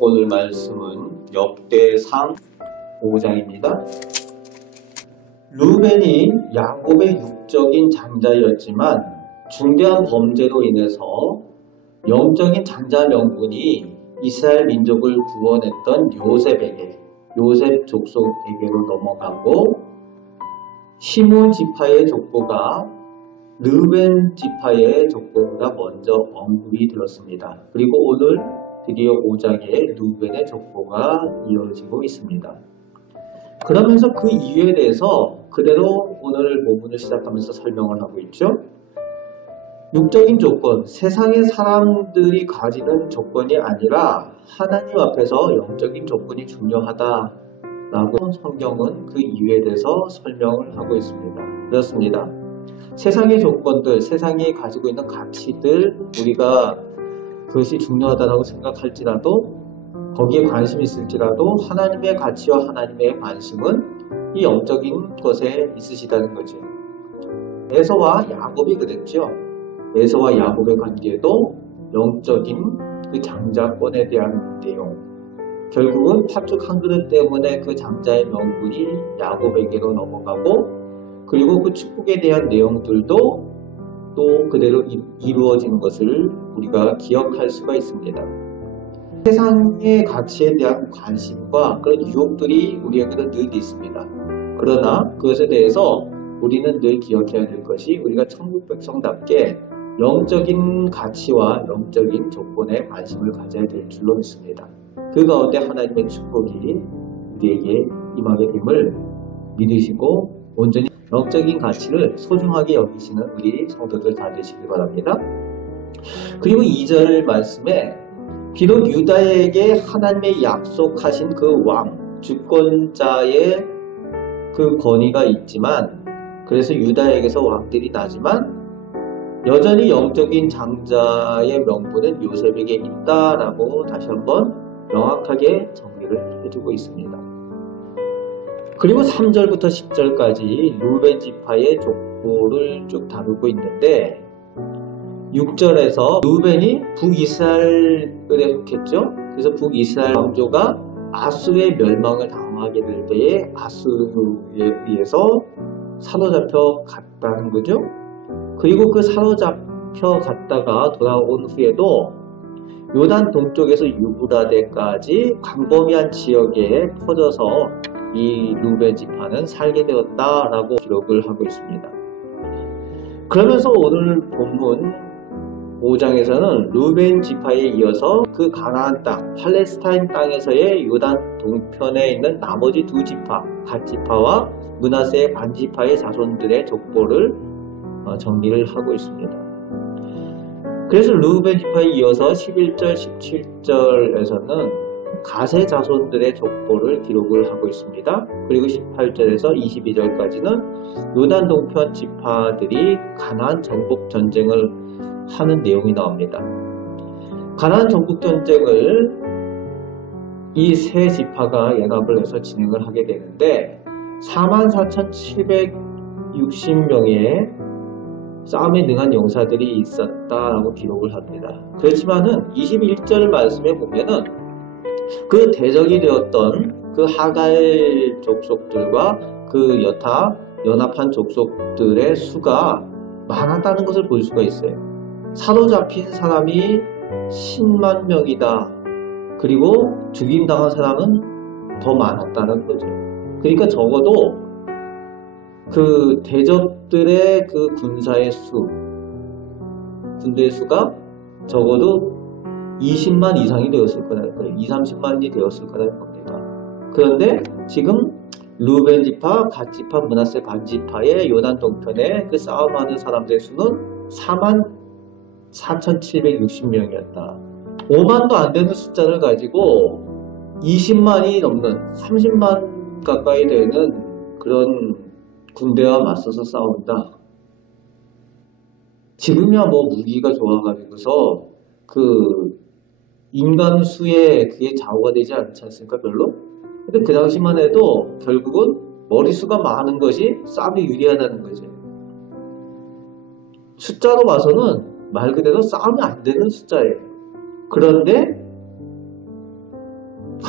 오늘 말씀은 역대상 5장입니다. 르우벤이 야곱의 육적인 장자였지만 중대한 범죄로 인해서 영적인 장자 명분이 이스라엘 민족을 구원했던 요셉 족속에게로 넘어가고 시몬 지파의 족보가 르우벤 지파의 족보보다 먼저 언급이 되었습니다. 그리고 오늘 드디어 5장에 르우벤의 족보가 이어지고 있습니다. 그러면서 그 이유에 대해서 그대로 오늘 본문을 시작하면서 설명을 하고 있죠. 육적인 조건, 세상의 사람들이 가지는 조건이 아니라 하나님 앞에서 영적인 조건이 중요하다라고 성경은 그 이유에 대해서 설명을 하고 있습니다. 그렇습니다. 세상의 조건들, 세상이 가지고 있는 가치들, 우리가 그것이 중요하다고 생각할지라도 거기에 관심이 있을지라도 하나님의 가치와 하나님의 관심은 이 영적인 것에 있으시다는 거죠. 에서와 야곱이 그랬죠. 에서와 야곱의 관계도 영적인 그 장자권에 대한 내용, 결국은 팥죽 한 그릇 때문에 그 장자의 명분이 야곱에게로 넘어가고, 그리고 그 축복에 대한 내용들도 또 그대로 이루어지는 것을 우리가 기억할 수가 있습니다. 세상의 가치에 대한 관심과 그런 유혹들이 우리에게도 늘 있습니다. 그러나 그것에 대해서 우리는 늘 기억해야 될 것이 우리가 천국 백성답게 영적인 가치와 영적인 조건에 관심을 가져야 될 줄로 믿습니다. 그 가운데 하나님의 축복이 우리에게 임하게 됨을 믿으시고 온전히 영적인 가치를 소중하게 여기시는 우리 성도들 다 되시길 바랍니다. 그리고 2절 말씀에 비록 유다에게 하나님의 약속하신 그 왕, 주권자의 그 권위가 있지만, 그래서 유다에게서 왕들이 나지만 여전히 영적인 장자의 명분은 요셉에게 있다라고 다시 한번 명확하게 정리를 해주고 있습니다. 그리고 3절부터 10절까지 르우벤 지파의 족보를 쭉 다루고 있는데 6절에서 르우벤이 북이스라엘에 속했죠. 그래서 북이스라엘 왕조가 아수르의 멸망을 당하게 될 때에 아수르에 의해서 사로잡혀 갔다는 거죠. 그리고 그 사로잡혀 갔다가 돌아온 후에도 요단 동쪽에서 유브라데까지 광범위한 지역에 퍼져서 이 르우벤 지파는 살게 되었다라고 기록을 하고 있습니다. 그러면서 오늘 본문 5장에서는 르우벤 지파에 이어서 그 가나안 땅, 팔레스타인 땅에서의 요단 동편에 있는 나머지 두 지파, 갓 지파와 므낫세 반 지파의 자손들의 족보를 정리를 하고 있습니다. 그래서 르우벤 지파에 이어서 11절, 17절에서는 갓의 자손들의 족보를 기록을 하고 있습니다. 그리고 18절에서 22절까지는 요단 동편 지파들이 가나안 정복 전쟁을 하는 내용이 나옵니다. 가나안 정복 전쟁을 이 세 지파가 연합을 해서 진행을 하게 되는데 44,760명의 싸움에 능한 용사들이 있었다라고 기록을 합니다. 그렇지만은 21절 말씀에 보면은 그 대적이 되었던 그 하갈 족속들과 그 여타 연합한 족속들의 수가 많았다는 것을 볼 수가 있어요. 사로잡힌 사람이 10만 명이다. 그리고 죽임당한 사람은 더 많았다는 거죠. 그러니까 적어도 그 대적들의 그 군대의 수가 적어도 20만 이상이 되었을 거라는 거예요. 20-30만이 되었을 거라는 겁니다. 그런데 지금 르우벤 지파, 갓 지파, 므낫세 반 지파의 요단 동편에 그 싸움하는 사람들의 수는 44,760명이었다. 5만도 안 되는 숫자를 가지고 20만이 넘는 30만 가까이 되는 그런 군대와 맞서서 싸운다. 지금이야 뭐 무기가 좋아가지고서 그 인간 수에 그게 좌우가 되지 않지 않습니까? 별로? 근데 그 당시만 해도 결국은 머리수가 많은 것이 싸움이 유리하다는 거죠. 숫자로 봐서는 말 그대로 싸움이 안 되는 숫자예요. 그런데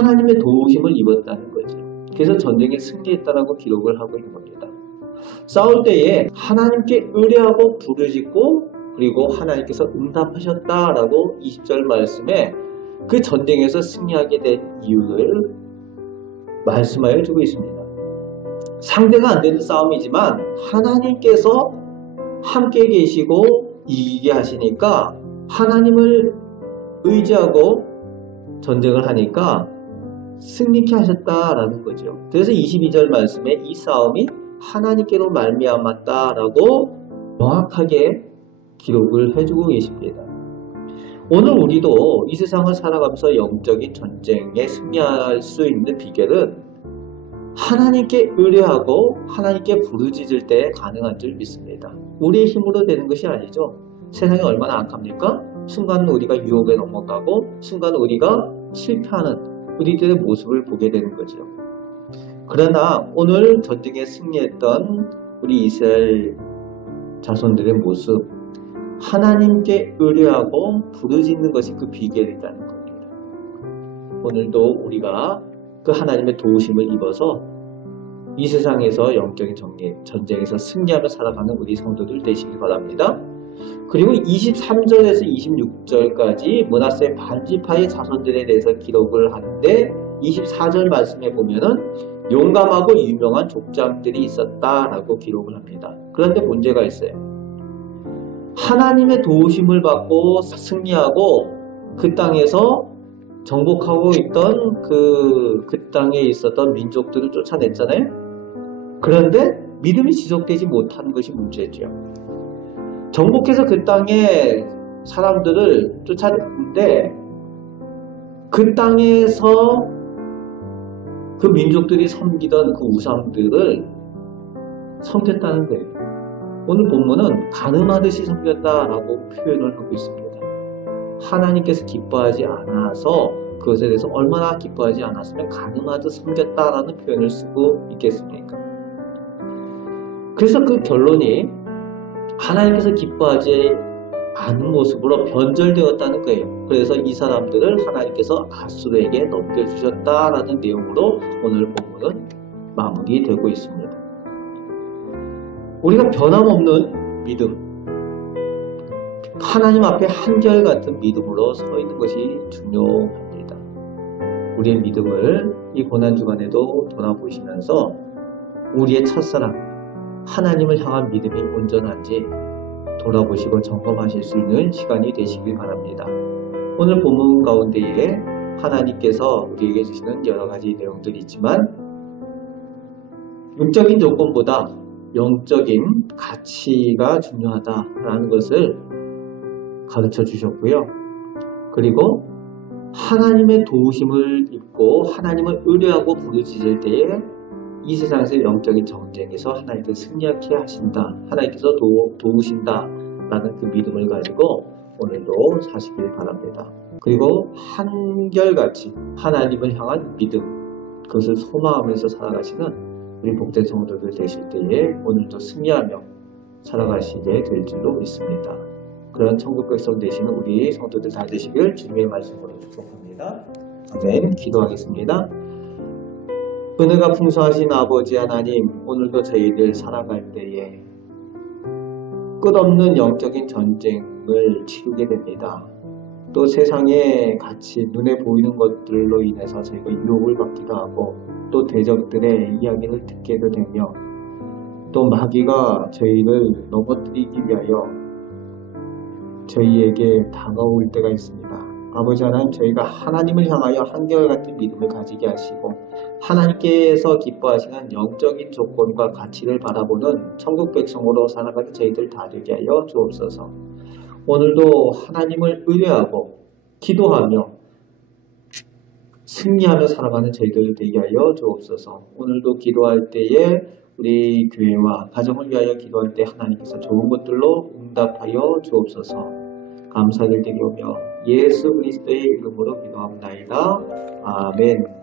하나님의 도우심을 입었다는 거죠. 그래서 전쟁에 승리했다라고 기록을 하고 있는 겁니다. 싸울 때에 하나님께 의뢰하고 부르짖고 그리고 하나님께서 응답하셨다라고 20절 말씀에 그 전쟁에서 승리하게 된 이유를 말씀하여 주고 있습니다. 상대가 안 되는 싸움이지만 하나님께서 함께 계시고 이기게 하시니까 하나님을 의지하고 전쟁을 하니까 승리케 하셨다라는 거죠. 그래서 22절 말씀에 이 싸움이 하나님께로 말미암았다라고 명확하게 기록을 해주고 계십니다. 오늘 우리도 이 세상을 살아가면서 영적인 전쟁에 승리할 수 있는 비결은 하나님께 의뢰하고 하나님께 부르짖을 때 가능한 줄 믿습니다. 우리의 힘으로 되는 것이 아니죠. 세상이 얼마나 악합니까? 순간 우리가 유혹에 넘어가고 순간 우리가 실패하는 우리들의 모습을 보게 되는 거죠. 그러나 오늘 전쟁에 승리했던 우리 이스라엘 자손들의 모습, 하나님께 의뢰하고 부르짖는 것이 그 비결이라는 겁니다. 오늘도 우리가 그 하나님의 도우심을 입어서 이 세상에서 영적인 전쟁에서 승리하며 살아가는 우리 성도들 되시길 바랍니다. 그리고 23절에서 26절까지 므낫세 반지파의 자손들에 대해서 기록을 하는데 24절 말씀에 보면은 용감하고 유명한 족장들이 있었다라고 기록을 합니다. 그런데 문제가 있어요. 하나님의 도우심을 받고 승리하고 그 땅에서 정복하고 있던 그 땅에 있었던 민족들을 쫓아냈잖아요. 그런데 믿음이 지속되지 못하는 것이 문제죠. 정복해서 그 땅에 사람들을 쫓아냈는데 그 땅에서 그 민족들이 섬기던 그 우상들을 섬겼다는 거예요. 오늘 본문은 가늠하듯이 섬겼다라고 표현을 하고 있습니다. 하나님께서 기뻐하지 않아서 그것에 대해서 얼마나 기뻐하지 않았으면 가늠하듯 섬겼다라는 표현을 쓰고 있겠습니까? 그래서 그 결론이 하나님께서 기뻐하지 않은 모습으로 변절되었다는 거예요. 그래서 이 사람들을 하나님께서 아수르에게 넘겨주셨다라는 내용으로 오늘 본문은 마무리되고 있습니다. 우리가 변함없는 믿음, 하나님 앞에 한결같은 믿음으로 서 있는 것이 중요합니다. 우리의 믿음을 이 고난주간에도 돌아보시면서 우리의 첫사랑, 하나님을 향한 믿음이 온전한지 돌아보시고 점검하실 수 있는 시간이 되시길 바랍니다. 오늘 본문 가운데에 하나님께서 우리에게 주시는 여러 가지 내용들이 있지만 육적인 조건보다 영적인 가치가 중요하다라는 것을 가르쳐 주셨고요. 그리고 하나님의 도우심을 입고 하나님을 의뢰하고 부르짖을 때에 이 세상에서 영적인 전쟁에서 하나님께서 승리하게 하신다, 하나님께서 도우신다 라는 그 믿음을 가지고 오늘도 사시길 바랍니다. 그리고 한결같이 하나님을 향한 믿음, 그것을 소망하면서 살아가시는 우리 복된 성도들 되실 때에 오늘도 승리하며 살아가시게 될 줄로 믿습니다. 그런 천국 백성 되시는 우리 성도들 다 되시길 주님의 말씀으로 축복합니다. 아멘. 기도하겠습니다. 은혜가 풍성하신 아버지 하나님, 오늘도 저희들 살아갈 때에 끝없는 영적인 전쟁을 치르게 됩니다. 또 세상의 가치, 눈에 보이는 것들로 인해서 저희가 유혹을 받기도 하고 또 대적들의 이야기를 듣게도 되며 또 마귀가 저희를 넘어뜨리기 위하여 저희에게 다가올 때가 있습니다. 아버지 하나님, 저희가 하나님을 향하여 한결같은 믿음을 가지게 하시고 하나님께서 기뻐하시는 영적인 조건과 가치를 바라보는 천국 백성으로 살아가는 저희들 다 되게 하여 주옵소서. 오늘도 하나님을 의뢰하고 기도하며 승리하며 살아가는 저희들 되게 하여 주옵소서. 오늘도 기도할 때에 우리 교회와 가정을 위하여 기도할 때 하나님께서 좋은 것들로 응답하여 주옵소서. 감사를 드리오며 예수 그리스도의 이름으로 기도합나이다. 아멘.